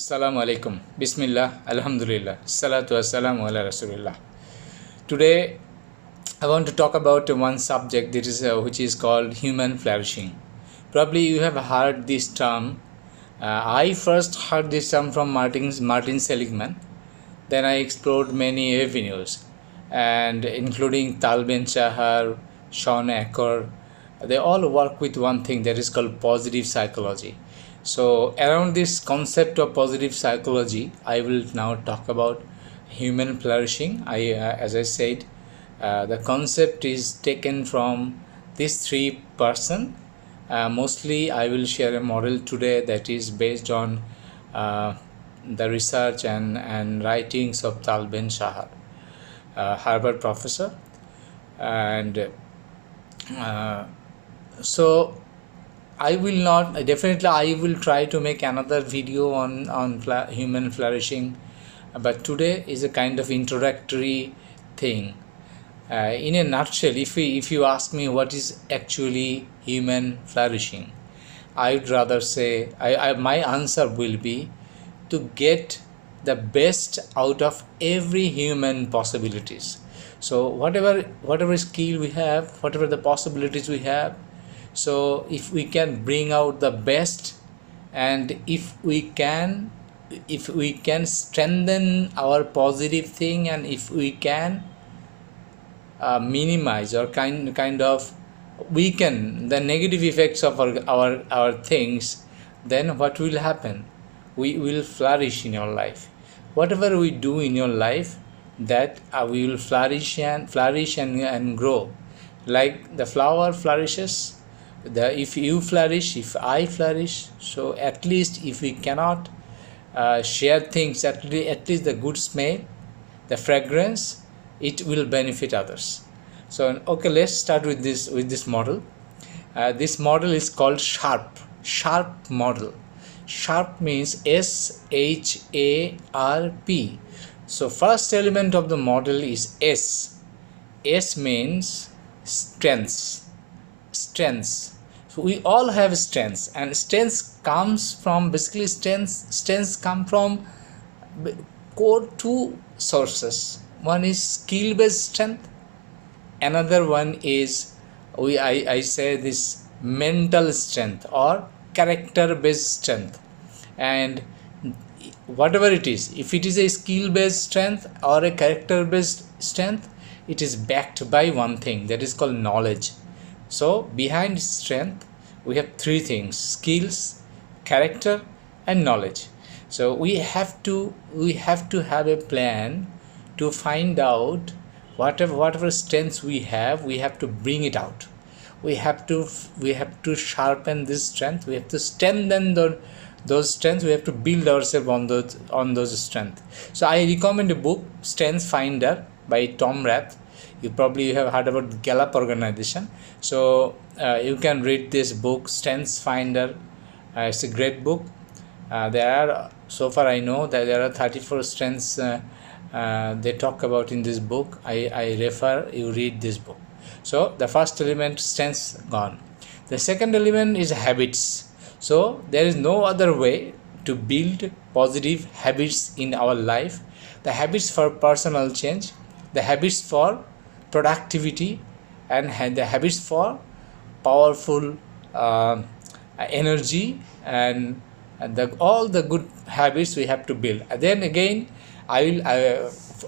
Assalamu alaikum. Bismillah. Alhamdulillah. Salatu wassalamu ala Rasulillah. Today, I want to talk about one subject that is which is called human flourishing. Probably you have heard this term. I first heard this term from Martin Seligman. Then I explored many avenues, and including Tal Ben-Shahar, Sean Acker. They all work with one thing that is called positive psychology. So around this concept of positive psychology, I will now talk about human flourishing. As I said, the concept is taken from these three person. Mostly I will share a model today that is based on the research and writings of Tal Ben-Shahar, Harvard professor. And so I will try to make another video on human flourishing, but today is a kind of introductory thing. In a nutshell, if you ask me what is actually human flourishing, I would rather say my answer will be to get the best out of every human possibilities. So whatever skill we have, whatever the possibilities we have, so if we can bring out the best, and if we can strengthen our positive thing, and if we can minimize or kind of weaken the negative effects of our things, then what will happen? We will flourish in your life. Whatever we do in your life, that we will flourish and grow. Like the flower flourishes, if you flourish, if I flourish, so at least if we cannot share things, at least the good smell, the fragrance, it will benefit others. So okay, let's start with this model. This model is called SHARP model. SHARP means SHARP. So first element of the model is S. S means strengths. So we all have strengths, and strengths comes from basically strengths come from core two sources. One is skill based strength, another one is I say this mental strength or character based strength. And whatever it is, if it is a skill based strength or a character based strength, it is backed by one thing that is called knowledge. So behind strength we have three things: skills, character, and knowledge. So we have to have a plan to find out whatever strengths we have to bring it out. We have to sharpen this strength. We have to strengthen those strengths. We have to build ourselves on those strengths. So I recommend a book, Strength Finder by Tom Rath. You probably have heard about Gallup organization. So you can read this book, Strengths Finder. It's a great book. There are, so far I know, that there are 34 strengths they talk about in this book. I refer you read this book. So the first element, strengths, gone. The second element is habits. So there is no other way to build positive habits in our life. The habits for personal change, the habits for productivity, and the habits for powerful energy, and all the good habits we have to build. And then again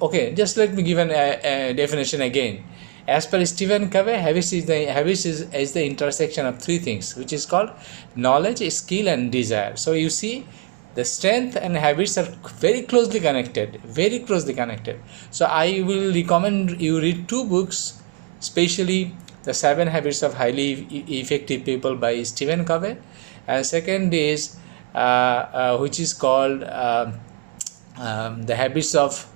okay, just let me give a definition again. As per Stephen Covey, habits is the intersection of three things, which is called knowledge, skill, and desire. So you see, the strength and habits are very closely connected. So I will recommend you read two books, especially The 7 Habits of Highly Effective People by Stephen Covey, and second is which is called The Habits of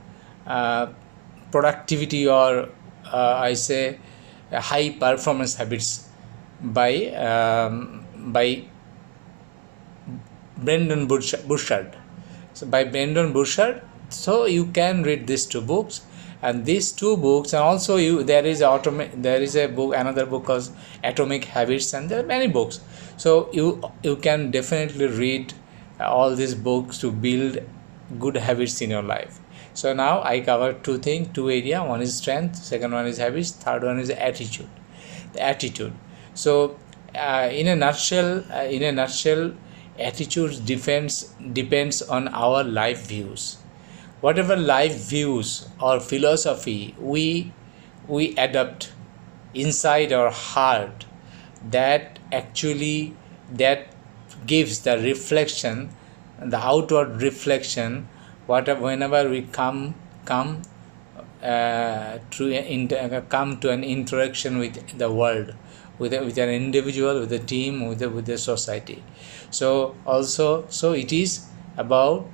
Productivity, or I say High Performance Habits by Brendan Burchard. So by Brendan Burchard. So you can read these two books, and these two books, and also there is a book, another book called Atomic Habits, and there are many books. So you can definitely read all these books to build good habits in your life. So now I covered two area. One is strength, second one is habits, third one is attitude. The attitude. So in a nutshell, attitude depends on our life views. Whatever life views or philosophy we adopt inside our heart, that actually that gives the reflection, the outward reflection. Whenever we come to an interaction with the world, with an individual, with a team, with the society. So also, so it is about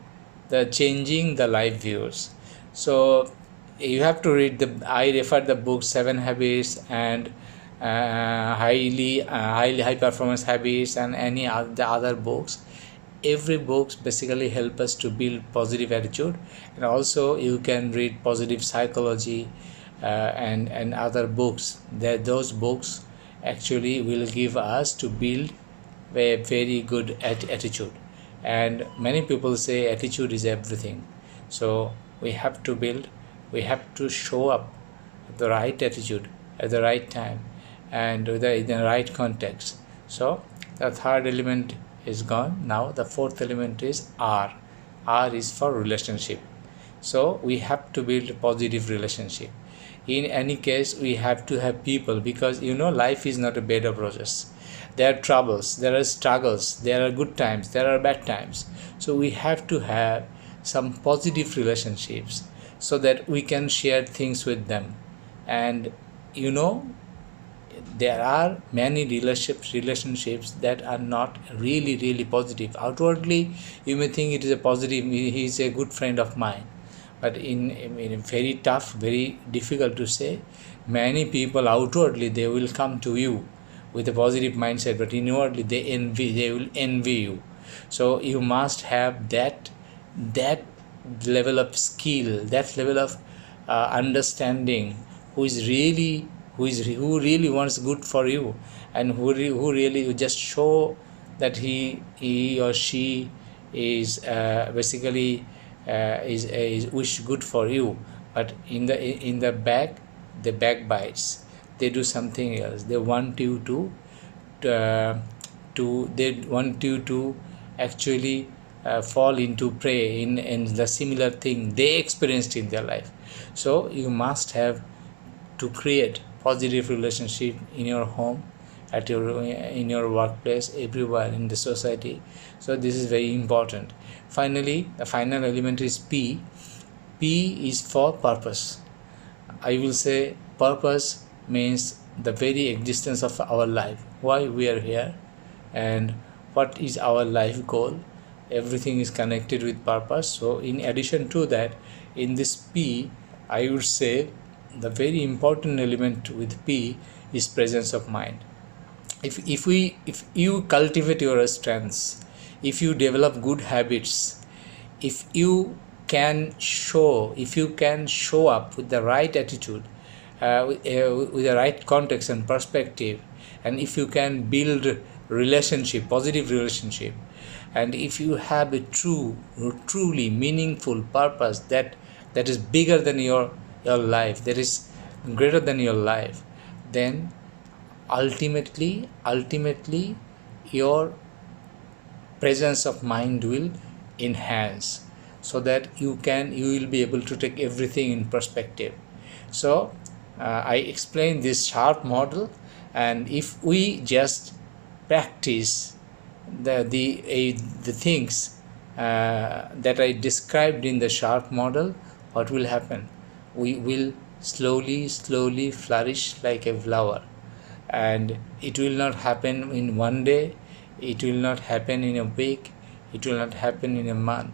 the changing the life views. So you have to read the, I refer the book Seven Habits and highly high performance habits and any of the other books. Every books basically help us to build positive attitude. And also you can read positive psychology and other books, that those books actually will give us to build a very good attitude. And many people say attitude is everything. So we have to build, we have to show up the right attitude at the right time and in the right context. So the third element is gone. Now the fourth element is R. R is for relationship. So we have to build a positive relationship. In any case, we have to have people, because life is not a bed of roses. There are troubles, there are struggles, there are good times, there are bad times. So we have to have some positive relationships so that we can share things with them. And there are many relationships that are not really positive. Outwardly you may think it is a positive, he is a good friend of mine, but in very tough, very difficult to say. Many people outwardly they will come to you with a positive mindset, but inwardly they will envy you. So you must have that level of skill, that level of understanding, who really wants good for you, and who really just show that he or she is basically is wish good for you, but in the back they backbites, they do something else. They want you they want you to actually fall into prey in the similar thing they experienced in their life. So you must have to create positive relationship in your home, in your workplace, everywhere in the society. So this is very important. Finally, the final element is P. P is for purpose. I will say purpose means the very existence of our life, why we are here, and what is our life goal. Everything is connected with purpose. So in addition to that, in this P, I would say the very important element with P is presence of mind. If you cultivate your strengths, if you develop good habits, if you can show up with the right attitude, with the right context and perspective, and if you can build positive relationship, and if you have a truly meaningful purpose that is bigger than your life, that is greater than your life, then ultimately your presence of mind will enhance, so that you will be able to take everything in perspective. So I explained this sharp model, and if we just practice the things that I described in the sharp model, what will happen? We will slowly flourish like a flower. And it will not happen in one day, it will not happen in a week, it will not happen in a month.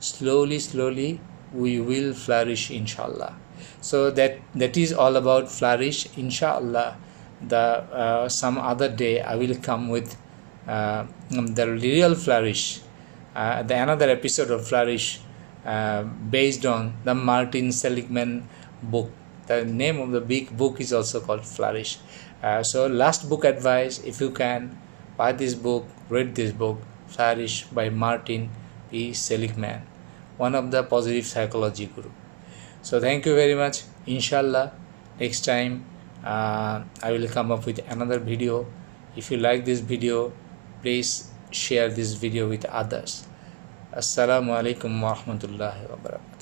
Slowly we will flourish, inshallah. So that is all about flourish, inshallah. The some other day I will come with the real flourish, the another episode of Flourish, based on the Martin Seligman book. The name of the big book is also called Flourish. So last book advice, if you can, buy this book, read this book, Flourish by Martin P. Seligman, one of the positive psychology guru. So thank you very much. Inshallah, next time I will come up with another video. If you like this video, please share this video with others. Assalamu alaikum wa rahmatullahi wa barakatuh.